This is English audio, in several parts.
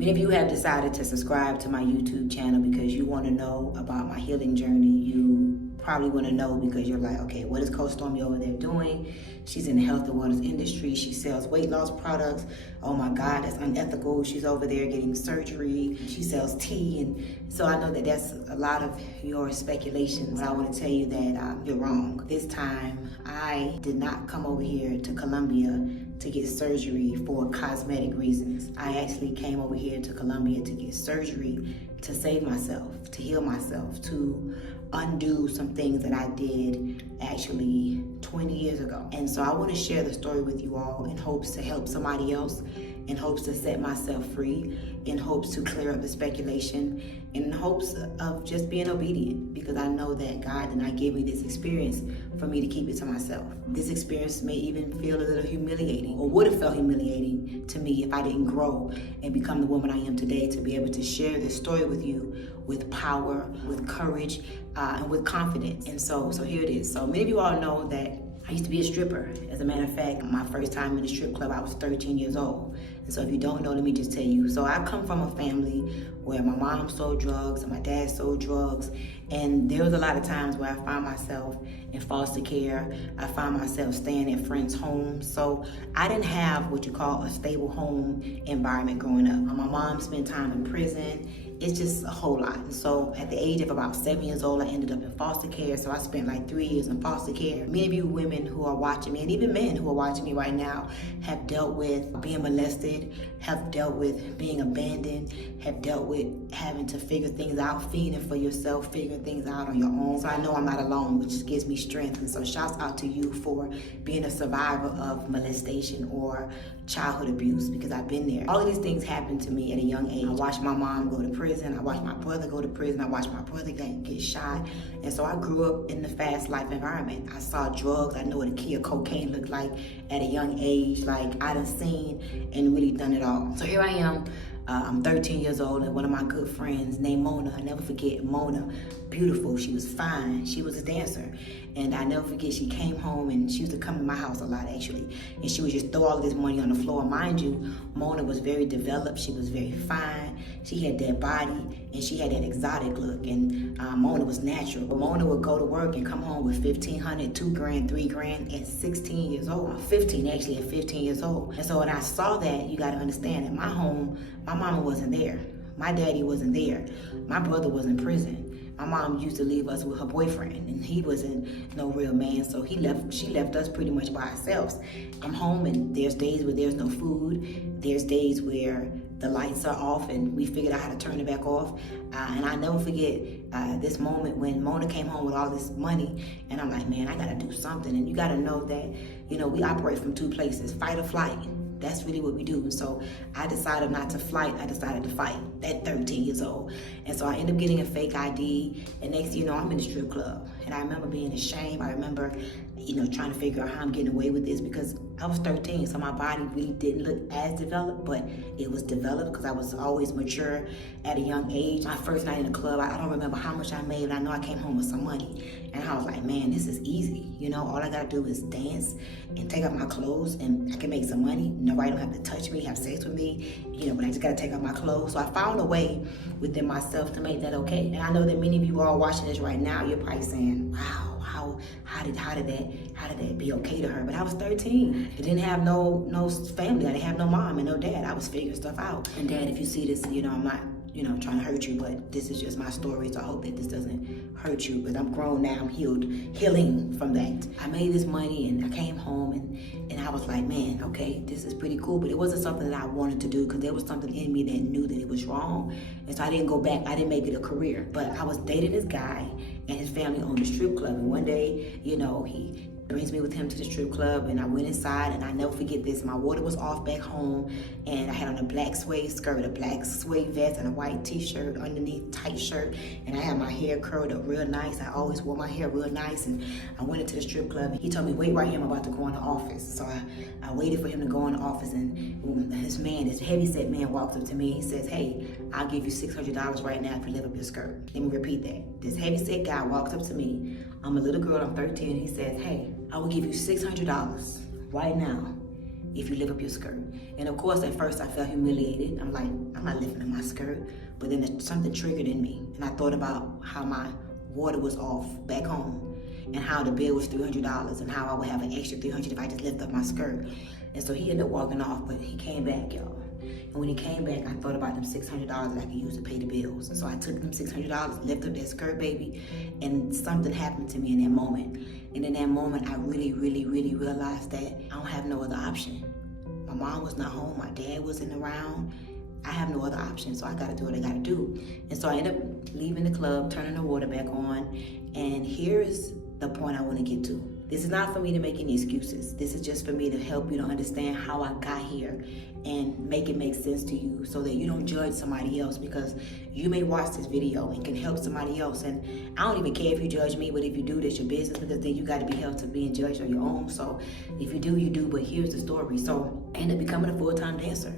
Many of you have decided to subscribe to my YouTube channel because you want to know about my healing journey. You probably want to know because you're like, okay, what is Coach Stormy over there doing? She's in the health and wellness industry. She sells weight loss products. Oh my God, that's unethical. She's over there getting surgery. She sells tea. And so I know that that's a lot of your speculation, but I want to tell you that you're wrong. This time, I did not come over here to Colombia to get surgery for cosmetic reasons. I actually came over here to Colombia to get surgery to save myself, to heal myself, to undo some things that I did actually 20 years ago. And so I want to share the story with you all in hopes to help somebody else, in hopes to set myself free, in hopes to clear up the speculation, in hopes of just being obedient, because I know that God did not give me this experience for me to keep it to myself. This experience may even feel a little humiliating, or would have felt humiliating to me if I didn't grow and become the woman I am today, to be able to share this story with you with power, with courage, and with confidence. And so here it is. So many of you all know that I used to be a stripper. As a matter of fact, my first time in a strip club, I was 13 years old. And so if you don't know, let me just tell you. So I come from a family where my mom sold drugs and my dad sold drugs. And there was a lot of times where I found myself in foster care. I found myself staying at friends' homes. So I didn't have what you call a stable home environment growing up. My mom spent time in prison. It's just a whole lot. And so at the age of about 7 years old, I ended up in foster care. So I spent like 3 years in foster care. Many of you women who are watching me, and even men who are watching me right now, have dealt with being molested, have dealt with being abandoned, have dealt with having to figure things out, feeding for yourself, figuring things out on your own. So I know I'm not alone, which gives me strength. And so shouts out to you for being a survivor of molestation or childhood abuse, because I've been there. All of these things happened to me at a young age. I watched my mom go to prison. I watched my brother go to prison. I watched my brother get shot. And so I grew up in the fast life environment. I saw drugs. I know what a key of cocaine looked like at a young age. Like, I done seen and really done it all. So here I am. I'm 13 years old, and one of my good friends named Mona, I never forget Mona, beautiful, she was fine, she was a dancer. And I never forget, she came home, and she used to come to my house a lot actually, and she would just throw all of this money on the floor. Mind you, Mona was very developed, she was very fine, she had that body, and she had that exotic look, and Mona was natural. But Mona would go to work and come home with $1,500, $2,000, $3,000 at 16 years old. 15 actually, at 15 years old. And so when I saw that, you gotta understand that my home, my mama wasn't there. My daddy wasn't there. My brother was in prison. My mom used to leave us with her boyfriend, and he wasn't no real man, so she left us pretty much by ourselves. I'm home, and there's days where there's no food. There's days where the lights are off, and we figured out how to turn it back off. And I never forget this moment when Mona came home with all this money, and I'm like, man, I gotta do something. And you gotta know that, you know, we operate from two places, fight or flight. That's really what we do. And so I decided not to fight, I decided to fight at 13 years old. And so I ended up getting a fake ID, and next thing you know, I'm in a strip club. And I remember being ashamed. I remember, you know, trying to figure out how I'm getting away with this, because I was 13, so my body really didn't look as developed, but it was developed because I was always mature at a young age. My first night in the club, I don't remember how much I made, but I know I came home with some money. And I was like, man, this is easy. You know, all I gotta do is dance and take off my clothes, and I can make some money. Nobody don't have to touch me, have sex with me, you know, but I just gotta take off my clothes. So I found a way within myself to make that okay. And I know that many of you are watching this right now, you're probably saying, wow, how did that be okay to her? But I was 13. I didn't have no family. I didn't have no mom and no dad. I was figuring stuff out. And Dad, if you see this, you know, I'm not, you know, trying to hurt you, but this is just my story, so I hope that this doesn't hurt you. But I'm grown now, I'm healing from that. I made this money, and I came home, and I was like, man, okay, this is pretty cool. But it wasn't something that I wanted to do, because there was something in me that knew that it was wrong. And so I didn't go back. I didn't make it a career. But I was dating this guy, and his family owned a strip club. And one day, you know, he brings me with him to the strip club, and I went inside, and I never forget this. My water was off back home, and I had on a black suede skirt, a black suede vest, and a white t-shirt underneath, tight shirt, and I had my hair curled up real nice. I always wore my hair real nice, and I went into the strip club. He told me, wait right here, I'm about to go in the office. So I waited for him to go in the office, and this heavy-set man walks up to me. He says, hey, I'll give you $600 right now if you lift up your skirt. Let me repeat that. This heavy-set guy walks up to me. I'm a little girl, I'm 13, and he says, hey, I will give you $600 right now if you lift up your skirt. And of course, at first I felt humiliated. I'm like, I'm not lifting up my skirt. But then something triggered in me. And I thought about how my water was off back home and how the bill was $300 and how I would have an extra $300 if I just lift up my skirt. And so he ended up walking off, but he came back, y'all. And when he came back, I thought about them $600 that I could use to pay the bills. And so I took them $600, lifted up that skirt, baby, and something happened to me in that moment. And in that moment, I really, really, really realized that I don't have no other option. My mom was not home, my dad wasn't around. I have no other option, so I gotta do what I gotta do. And so I ended up leaving the club, turning the water back on, and here's the point I wanna get to. This is not for me to make any excuses. This is just for me to help you to understand how I got here and make it make sense to you so that you don't judge somebody else, because you may watch this video and can help somebody else. And I don't even care if you judge me, but if you do, that's your business, because then you gotta be held to being judged on your own. So if you do, you do, but here's the story. So I ended up becoming a full-time dancer.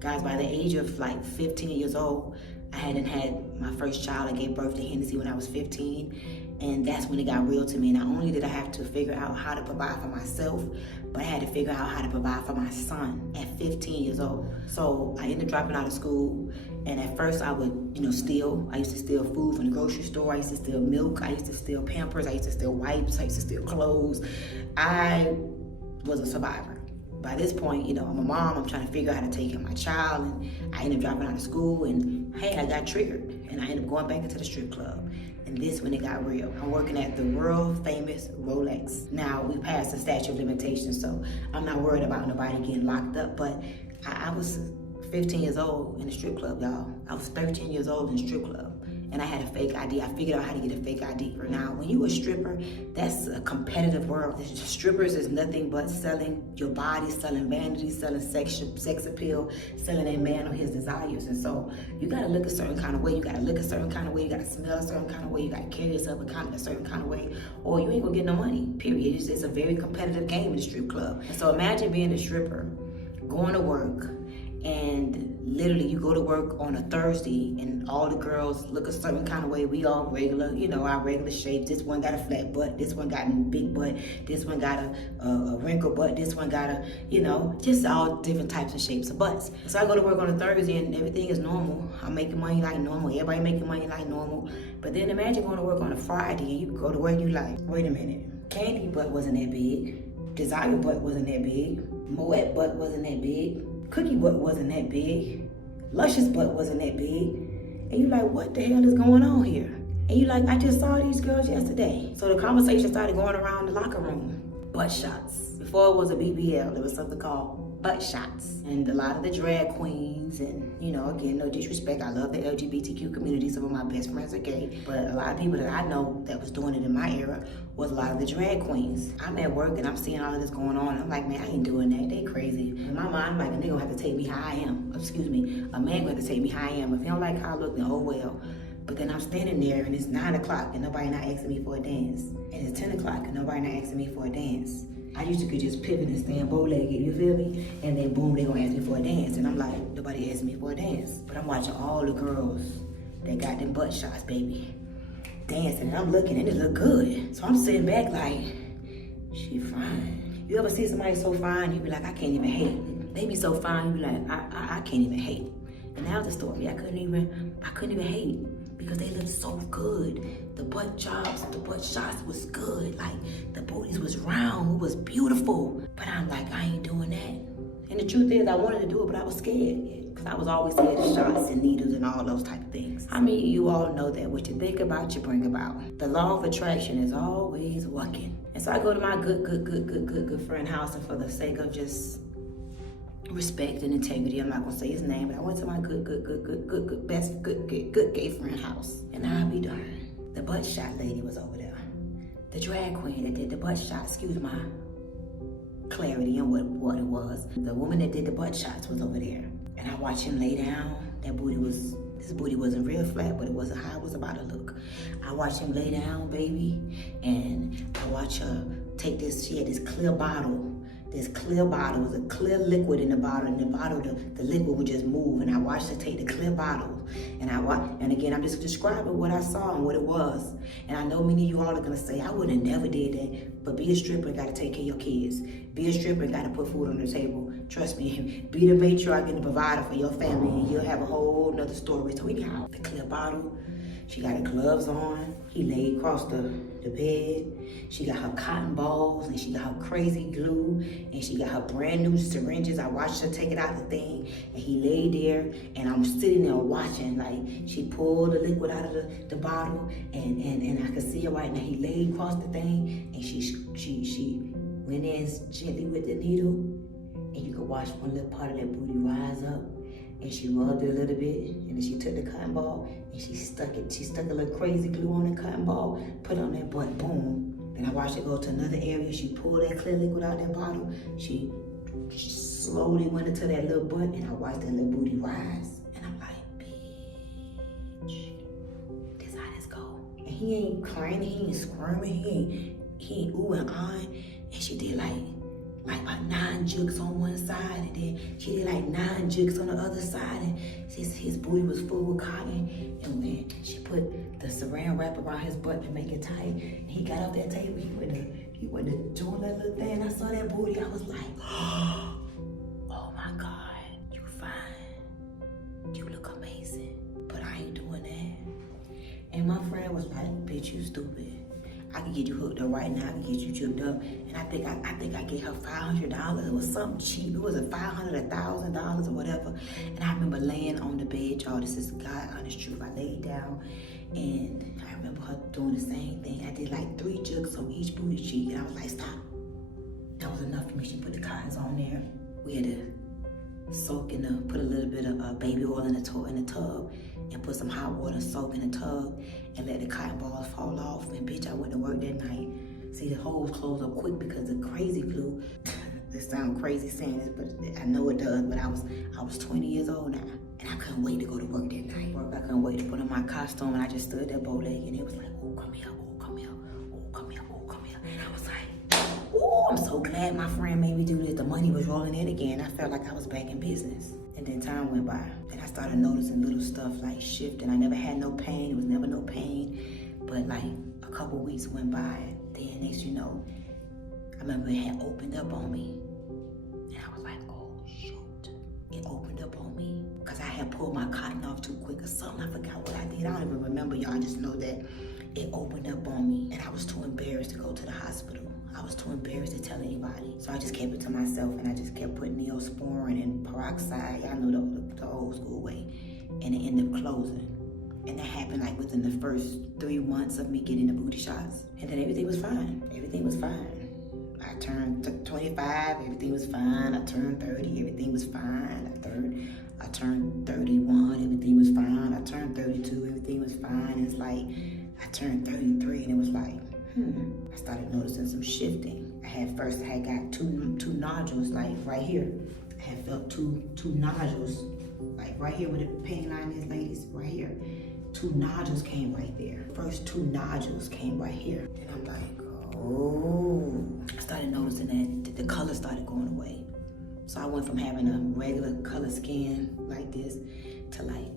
Guys, by the age of like 15 years old, I hadn't had my first child. I gave birth to Hennessy when I was 15. And that's when it got real to me. Not only did I have to figure out how to provide for myself, but I had to figure out how to provide for my son at 15 years old. So I ended up dropping out of school. And at first I would, steal. I used to steal food from the grocery store. I used to steal milk. I used to steal Pampers. I used to steal wipes. I used to steal clothes. I was a survivor. By this point, I'm a mom. I'm trying to figure out how to take care of my child. And I ended up dropping out of school. And hey, I got triggered. And I ended up going back into the strip club. And this when it got real. I'm working at the world famous Rolex. Now, we passed the statute of limitations, so I'm not worried about nobody getting locked up, but I was 15 years old in the strip club, y'all. I was 13 years old in the strip club. And I had a fake ID. I figured out how to get a fake ID. Now, when you a stripper, that's a competitive world. Strippers is nothing but selling your body, selling vanity, selling sex appeal, selling a man or his desires. And so you gotta look a certain kind of way. You gotta look a certain kind of way. You gotta smell a certain kind of way. You gotta carry yourself a certain kind of way, or you ain't gonna get no money, period. It's a very competitive game in the strip club. And so imagine being a stripper, going to work, and literally you go to work on a Thursday and all the girls look a certain kind of way. We all regular, our regular shapes. This one got a flat butt, this one got a big butt, this one got a wrinkled butt, this one got a, just all different types of shapes of butts. So I go to work on a Thursday and everything is normal. I'm making money like normal. Everybody making money like normal. But then imagine going to work on a Friday and you go to work, you like, wait a minute. Candy butt wasn't that big. Desire butt wasn't that big. Moet butt wasn't that big. Cookie butt wasn't that big. Luscious butt wasn't that big. And you like, what the hell is going on here? And you like, I just saw these girls yesterday. So the conversation started going around the locker room. Butt shots. Before it was a BBL, there was something called butt shots. And a lot of the drag queens, and again, no disrespect, I love the LGBTQ community. Some of my best friends are gay. But a lot of people that I know that was doing it in my era was a lot of the drag queens. I'm at work and I'm seeing all of this going on. I'm like, man, I ain't doing that. They crazy. In my mind, I'm like, a nigga gonna have to take me how I am. Excuse me. A man gonna have to take me how I am. If he don't like how I look, then oh well. But then I'm standing there and it's 9 o'clock and nobody not asking me for a dance. And it's 10 o'clock and nobody not asking me for a dance. I used to could just pivot and stand bow-legged, you feel me? And then boom, they gonna ask me for a dance. And I'm like, nobody asked me for a dance. But I'm watching all the girls that got them butt shots, baby, dancing. And I'm looking and it look good. So I'm sitting back like, she fine. You ever see somebody so fine, you be like, I can't even hate. They be so fine, you be like, I can't even hate. And that was the story. I couldn't even hate because they looked so good. The butt jobs, the butt shots was good. Like the booties was round, it was beautiful. But I'm like, I ain't doing that. And the truth is I wanted to do it, but I was scared. Because I was always scared of shots and needles and all those type of things. I mean, you all know that what you think about, you bring about. The law of attraction is always working. And so I go to my good friend house, and for the sake of just respect and integrity, I'm not gonna say his name, but I went to my good gay friend house. And I'll be darned, the butt shot lady was over there. The drag queen that did the butt shot, excuse my clarity and what it was. The woman that did the butt shots was over there. And I watched him lay down. His booty wasn't real flat, but it wasn't how it was about to look. I watched him lay down, baby, and I watched her take this, she had this clear bottle. This clear bottle, was a clear liquid in the bottle, and the liquid would just move. And I watched her take the clear bottle, and again, I'm just describing what I saw and what it was. And I know many of you all are gonna say, I would have never did that, but be a stripper, gotta take care of your kids. be a stripper and gotta put food on the table. Trust me, be the matriarch and the provider for your family, and you'll have a whole nother story. So anyhow, the clear bottle, she got her gloves on. He laid across the bed. She got her cotton balls, and she got her crazy glue, and she got her brand new syringes. I watched her take it out the thing, and he laid there, and I'm sitting there watching, like, she pulled the liquid out of the bottle, and I could see her right now. He laid across the thing, and she went in gently with the needle, and you could watch one little part of that booty rise up. And she rubbed it a little bit, and then she took the cotton ball and she stuck it. She stuck a little crazy glue on the cotton ball, put it on that butt, boom. Then I watched her go to another area. She pulled that clear liquid out that bottle. She slowly went into that little butt, and I watched that little booty rise. And I'm like, bitch, this how this go. And he ain't crying, he ain't squirming, he ain't ooh and ahhing. And she did like about 9 jugs on one side, and then she did like 9 jugs on the other side, and his booty was full with cotton, and when she put the saran wrap around his butt to make it tight, and he got off that table, he went to doing that little thing. I saw that booty, I was like, oh my God, you fine, you look amazing, but I ain't doing that. And my friend was like, bitch, you stupid. I could get you hooked up right now. I could get you choked up, and I think I gave her $500. It was something cheap. It was a $500, $1,000 or whatever. And I remember laying on the bed, y'all. This is God honest truth. I laid down, and I remember her doing the same thing. I did like 3 jugs on each booty cheek, and I was like, stop. That was enough for me. She put the cottons on there. We had to put a little bit of baby oil in the tub, and put some hot water, soak in the tub, and let the cotton balls fall off. And bitch, I went to work that night. See, the holes closed up quick because the crazy glue. It sounds crazy saying this, but I know it does. But I was 20 years old now, and I couldn't wait to go to work that night. I couldn't wait to put on my costume, and I just stood there bow-legged, and it was like, oh, come here, oh, come here, oh, come here, oh, come here. And I was like, oh, I'm so glad my friend made me do this. The money was rolling in again. I felt like I was back in business. And then time went by. Then I started noticing little stuff like shifting. I never had no pain. It was never no pain. But like a couple weeks went by. Then next you know, I remember it had opened up on me. And I was like, oh shoot. It opened up on me. Because I had pulled my cotton off too quick or something. I forgot what I did. I don't even remember, y'all. I just know that it opened up on me. And I was too embarrassed to go to the hospital. I was too embarrassed to tell anybody. So I just kept it to myself, and I just kept putting Neosporin and peroxide. Y'all know the old school way. And it ended up closing. And that happened like within the first 3 months of me getting the booty shots. And then everything was fine. Everything was fine. I turned 25, everything was fine. I turned 30, everything was fine. I turned 31, everything was fine. I turned 32, everything was fine. And it's like, I turned 33, and it was like, I started noticing some shifting. I had got two nodules, like right here. I had felt two nodules, like right here where the pain line is, ladies, right here. 2 nodules came right there. First 2 nodules came right here. And I'm like, oh. I started noticing that the color started going away. So I went from having a regular color skin like this to like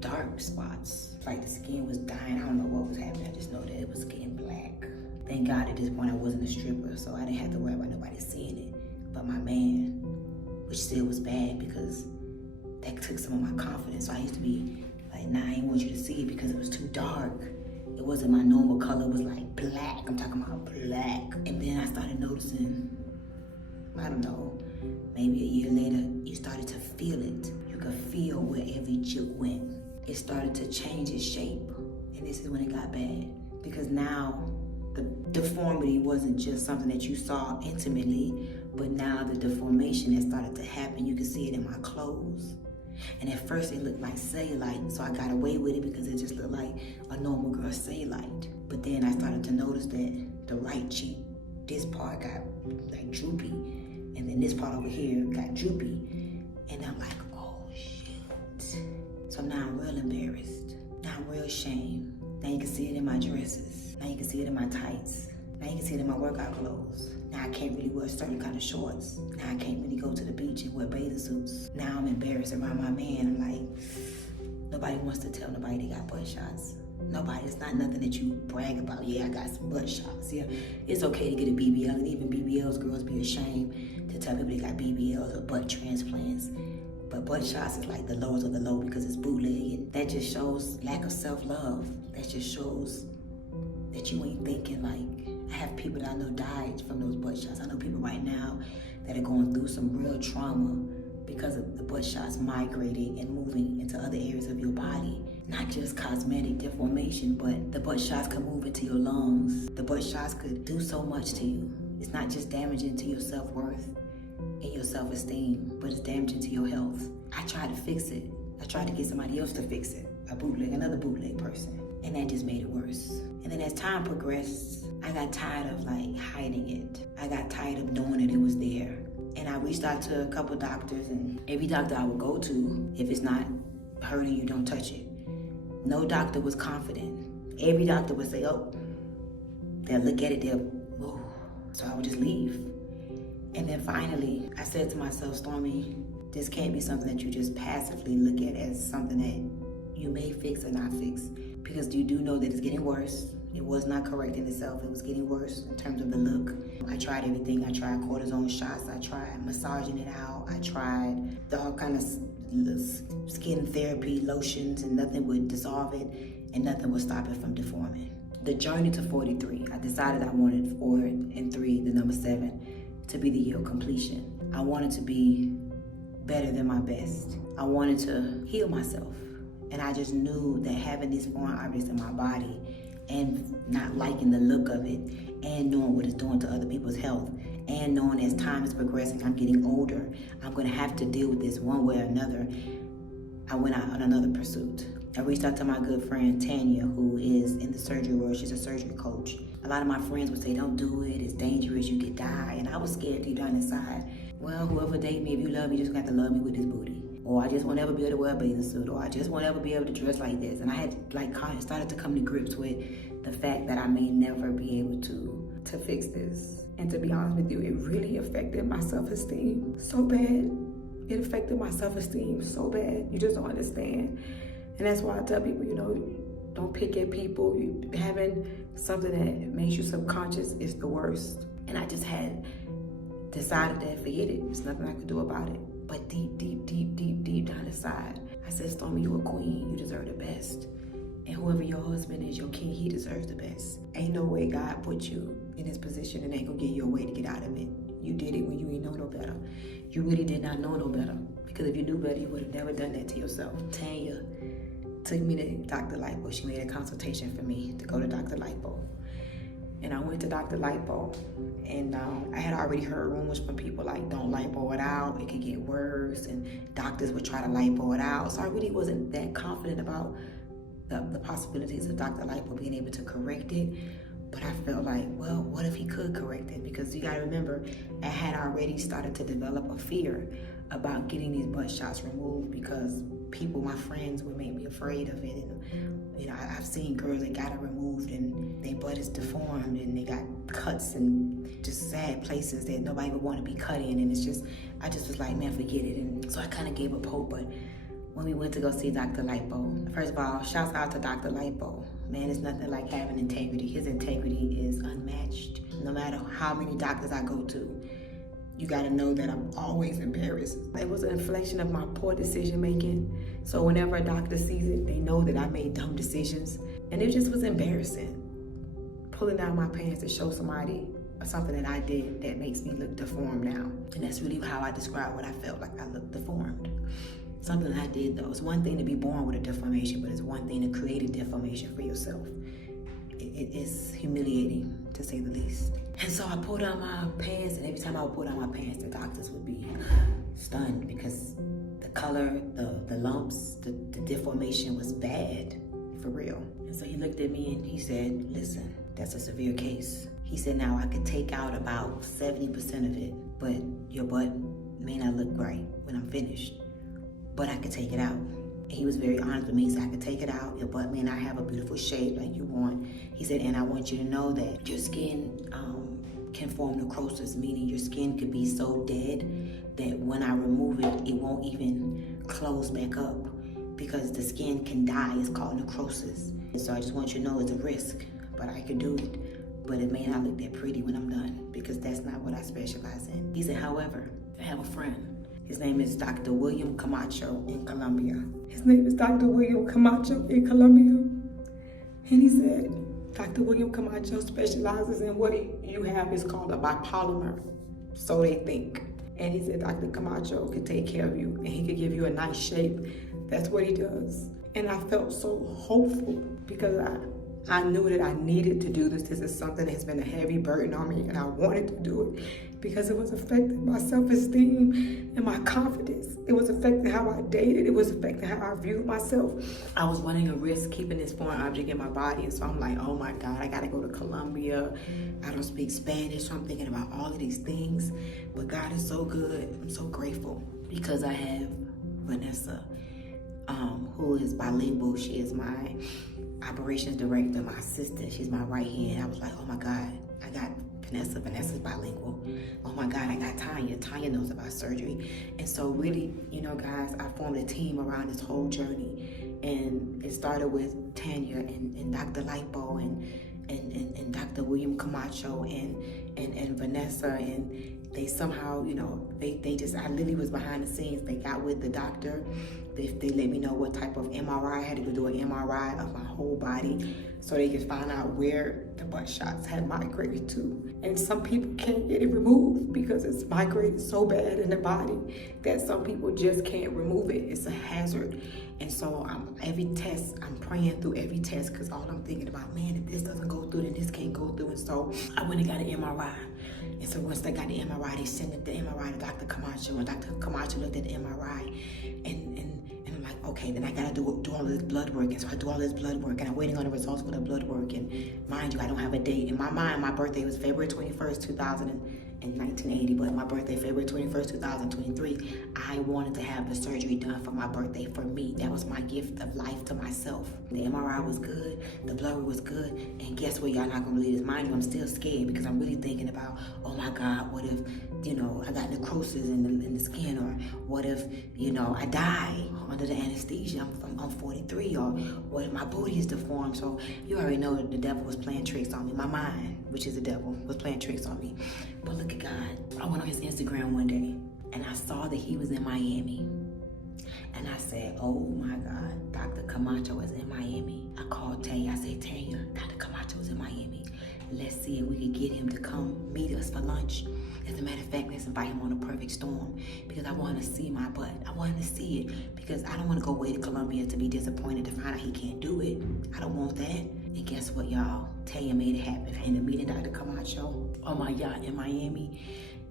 dark spots. Like the skin was dying. I don't know what was happening. I just know that it was getting black. Thank God at this point I wasn't a stripper, so I didn't have to worry about nobody seeing it. But my man, which still was bad because that took some of my confidence. So I used to be like, nah, I didn't want you to see it because it was too dark. It wasn't my normal color. It was like black. I'm talking about black. And then I started noticing, I don't know, maybe a year later, you started to feel it. You could feel where every juke went. It started to change its shape. And this is when it got bad. Because now the deformity wasn't just something that you saw intimately, but now the deformation had started to happen. You could see it in my clothes. And at first it looked like cellulite, so I got away with it because it just looked like a normal girl's cellulite. But then I started to notice that the right cheek, this part got like droopy, and then this part over here got droopy. And I'm like, oh shit. So now I'm real embarrassed. Now I'm real ashamed. Now you can see it in my dresses. Now you can see it in my tights. Now you can see it in my workout clothes. Now I can't really wear certain kind of shorts. Now I can't really go to the beach and wear bathing suits. Now I'm embarrassed around my man. I'm like, nobody wants to tell nobody they got butt shots. Nobody. It's not nothing that you brag about. Yeah, I got some butt shots. Yeah, it's okay to get a BBL, and even BBLs, girls be ashamed to tell people they got BBLs or butt transplants. But butt shots is like the lowest of the low because it's bootleg, and that just shows lack of self-love. That just shows that you ain't thinking. Like, I have people that I know died from those butt shots. I know people right now that are going through some real trauma because of the butt shots migrating and moving into other areas of your body. Not just cosmetic deformation, but the butt shots could move into your lungs. The butt shots could do so much to you. It's not just damaging to your self-worth and your self-esteem, but it's damaging to your health. I tried to fix it. I tried to get somebody else to fix it, another bootleg person, and that just made it worse. And then as time progressed, I got tired of like hiding it. I got tired of knowing that it was there. And I reached out to a couple doctors, and every doctor I would go to, if it's not hurting you, don't touch it. No doctor was confident. Every doctor would say, oh, they'll look at it, they'll, whoa. So I would just leave. And then finally, I said to myself, Stormy, this can't be something that you just passively look at as something that you may fix or not fix. Because you do know that it's getting worse. It was not correcting itself. It was getting worse in terms of the look. I tried everything. I tried cortisone shots. I tried massaging it out. I tried all kind of skin therapy, lotions, and nothing would dissolve it, and nothing would stop it from deforming. The journey to 43, I decided I wanted 4 and 3, the number 7, to be the year of completion. I wanted to be better than my best. I wanted to heal myself. And I just knew that having these foreign objects in my body and not liking the look of it and knowing what it's doing to other people's health and knowing as time is progressing, I'm getting older, I'm gonna have to deal with this one way or another, I went out on another pursuit. I reached out to my good friend Tanya, who is in the surgery world. She's a surgery coach. A lot of my friends would say, don't do it, it's dangerous, you could die. And I was scared deep down inside. Well, whoever date me, if you love me, you just got to love me with this booty. Or I just won't ever be able to wear a bathing suit, or I just won't ever be able to dress like this. And I had started to come to grips with the fact that I may never be able to fix this. And to be honest with you, it really affected my self-esteem so bad. It affected my self-esteem so bad. You just don't understand. And that's why I tell people, don't pick at people. Having something that makes you subconscious is the worst. And I just had decided that forget it. There's nothing I could do about it. But deep down inside, I said, Stormy, you a queen. You deserve the best. And whoever your husband is, your king, he deserves the best. Ain't no way God put you in this position and ain't gonna give you a way to get out of it. You did it when you ain't know no better. You really did not know no better. Because if you knew better, you would have never done that to yourself. Tanya took me to Dr. Lipo. She made a consultation for me to go to Dr. Lipo. And I went to Dr. Lipo, and I had already heard rumors from people like, don't lipo it out, it could get worse, and doctors would try to lipo it out. So I really wasn't that confident about the possibilities of Dr. Lipo being able to correct it. But I felt like, well, what if he could correct it? Because you gotta remember, I had already started to develop a fear about getting these butt shots removed because people, my friends, would make me afraid of it. And I've seen girls that got it removed and their butt is deformed and they got cuts and just sad places that nobody would want to be cut in. And I just was like, man, forget it. And so I kind of gave up hope. But when we went to go see Dr. Lipo, first of all, shouts out to Dr. Lipo. Man, it's nothing like having integrity. His integrity is unmatched. No matter how many doctors I go to, you gotta know that I'm always embarrassed. It was an inflection of my poor decision making. So whenever a doctor sees it, they know that I made dumb decisions. And it just was embarrassing. Pulling down my pants to show somebody something that I did that makes me look deformed now. And that's really how I describe what I felt like I looked deformed. Something I did though. It's one thing to be born with a deformation, but it's one thing to create a deformation for yourself. It is humiliating, to say the least. And so I pulled down my pants, and every time I would pull down my pants, the doctors would be stunned because the color, the lumps, the deformation was bad, for real. And so he looked at me and he said, listen, that's a severe case. He said, now I could take out about 70% of it, but your butt may not look right when I'm finished, but I could take it out. And he was very honest with me. He said, I could take it out. Your butt may not have a beautiful shape like you want. He said, and I want you to know that your skin can form necrosis, meaning your skin could be so dead that when I remove it, it won't even close back up because the skin can die. It's called necrosis. And so I just want you to know it's a risk, but I can do it. But it may not look that pretty when I'm done, because that's not what I specialize in. He said, however, I have a friend. His name is Dr. William Camacho in Colombia. His name is Dr. William Camacho in Colombia. And he said, Dr. William Camacho specializes in what you have is called a bipolymer. So they think. And he said Dr. Camacho could take care of you and he could give you a nice shape. That's what he does. And I felt so hopeful because I knew that I needed to do this. This is something that has been a heavy burden on me, and I wanted to do it because it was affecting my self-esteem and my confidence. It was affecting how I dated. It was affecting how I viewed myself. I was running a risk keeping this foreign object in my body, and so I'm like, oh my God, I gotta go to Colombia. I don't speak Spanish, so I'm thinking about all of these things. But God is so good. I'm so grateful because I have Vanessa, who is bilingual. She is my operations director, my assistant. She's my right hand. I was like, oh my God, I got Vanessa. Vanessa's bilingual. Oh my God, I got Tanya. Tanya knows about surgery. And so really, you know, guys, I formed a team around this whole journey. And it started with Tanya and Dr. Lipo and Dr. William Camacho and Vanessa. And they somehow, you know, they just, I literally was behind the scenes. They got with the doctor. They let me know what type of MRI. I had to go do an MRI of my whole body so they could find out where the butt shots had migrated to. And some people can't get it removed because it's migrated so bad in the body that some people just can't remove it. It's a hazard. And so every test, I'm praying through every test because all I'm thinking about, man, if this doesn't go through, then this can't go through. And so I went and got an MRI. And so once they got the MRI, they sent the MRI to Dr. Camacho, and Dr. Camacho looked at the MRI, and I'm like, okay, then I gotta do all this blood work. And so I do all this blood work, and I'm waiting on the results for the blood work. And mind you, I don't have a date. In my mind, my birthday was February 21st, 1980, but my birthday, February 21st, 2023, I wanted to have the surgery done for my birthday for me. That was my gift of life to myself. The MRI was good, the blood work was good, and guess what, y'all not gonna believe this. Mind you, I'm still scared because I'm really thinking about, oh my God, what if, you know, I got necrosis in the skin, or what if, you know, I die under the anesthesia, I'm 43, or what if my booty is deformed. So you already know that the devil was playing tricks on me. My mind, which is the devil, was playing tricks on me. But look at God. I went on his Instagram one day and I saw that he was in Miami. And I said, oh my God, Dr. Camacho is in Miami. I called Tanya. I said, Tanya, Dr. Camacho is in Miami. Let's see if we can get him to come meet us for lunch. As a matter of fact, let's invite him on a perfect storm because I want to see my butt. I want to see it because I don't want to go away to Colombia to be disappointed to find out he can't do it. I don't want that. And guess what, y'all? Tanya made it happen. I ended up meeting Dr. Camacho on my yacht in Miami.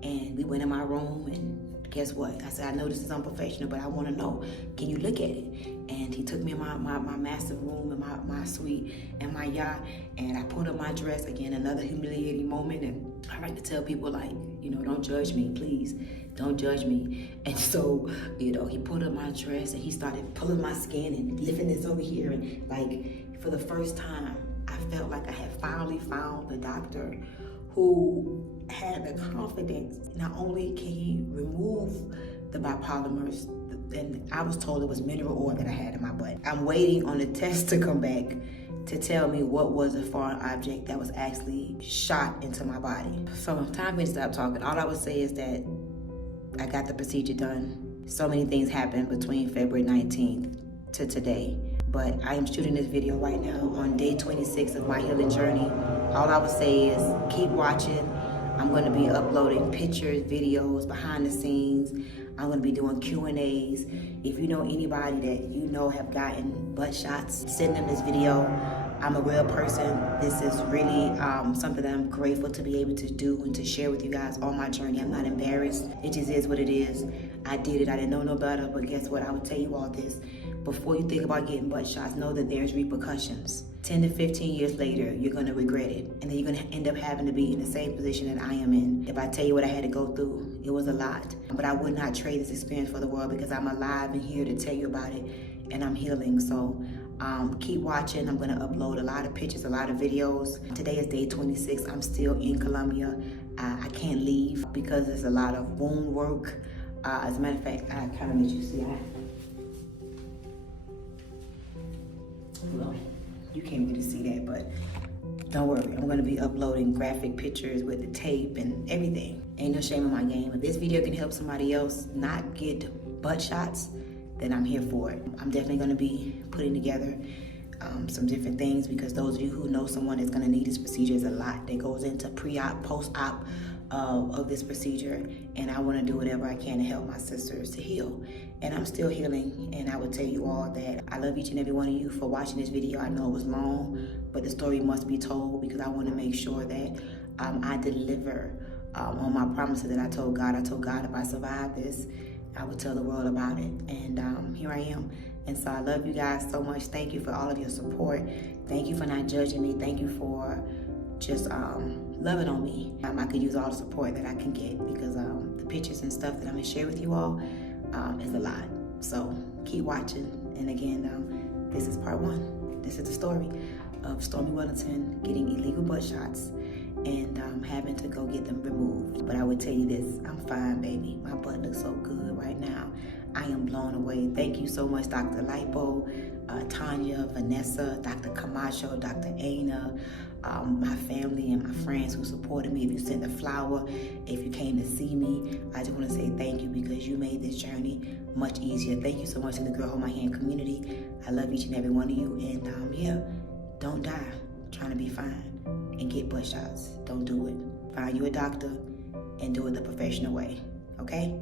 And we went in my room, and guess what? I said, I know this is unprofessional, but I want to know, can you look at it? And he took me in my massive room and my suite and my yacht, and I put on my dress. Again, another humiliating moment. And I like to tell people, like, you know, don't judge me, please. Don't judge me. And so, you know, he put on my dress and he started pulling my skin and lifting this over here. And like, for the first time, I felt like I had finally found the doctor who had the confidence. Not only can he remove the bipolymers, and I was told it was mineral oil that I had in my butt. I'm waiting on the test to come back to tell me what was a foreign object that was actually shot into my body. So time for me to stop talking. All I would say is that I got the procedure done. So many things happened between February 19th to today. But I am shooting this video right now on day 26 of my healing journey. All I would say is keep watching. I'm going to be uploading pictures, videos, behind the scenes. I'm going to be doing Q&As. If you know anybody that you know have gotten butt shots, send them this video. I'm a real person. This is really something that I'm grateful to be able to do and to share with you guys on my journey. I'm not embarrassed. It just is what it is. I did it. I didn't know no better, but guess what? I would tell you all this. Before you think about getting butt shots, know that there's repercussions. 10 to 15 years later, you're gonna regret it. And then you're gonna end up having to be in the same position that I am in. If I tell you what I had to go through, it was a lot. But I would not trade this experience for the world because I'm alive and here to tell you about it, and I'm healing. So keep watching. I'm gonna upload a lot of pictures, a lot of videos. Today is day 26. I'm still in Colombia. I can't leave because there's a lot of wound work. As a matter of fact, I kind of let you see. Well, you can't really see that, but don't worry, I'm gonna be uploading graphic pictures with the tape and everything. Ain't no shame in my game. If this video can help somebody else not get butt shots, then I'm here for it. I'm definitely gonna be putting together some different things, because those of you who know someone that's gonna need this procedure, is a lot that goes into pre-op, post-op of this procedure, and I wanna do whatever I can to help my sisters to heal. And I'm still healing, and I would tell you all that I love each and every one of you for watching this video. I know it was long, but the story must be told, because I wanna make sure that I deliver on my promises that I told God. I told God if I survive this, I would tell the world about it, and here I am. And so I love you guys so much. Thank you for all of your support. Thank you for not judging me. Thank you for just loving on me. I could use all the support that I can get, because the pictures and stuff that I'm gonna share with you all is a lot. So keep watching. And again, this is part 1. This is the story of Stormy Wellington getting illegal butt shots and having to go get them removed. But I would tell you this, I'm fine, baby. My butt looks so good right now. I am blown away. Thank you so much, Dr. Lipo, Tanya, Vanessa, Dr. Camacho, Dr. Aina, my family and my friends who supported me. If you sent a flower, if you came to see me, I just want to say thank you, because you made this journey much easier. Thank you so much to the Girl Hold My Hand community. I love each and every one of you. And yeah, don't die trying to be fine and get butt shots. Don't do it. Find you a doctor and do it the professional way, okay?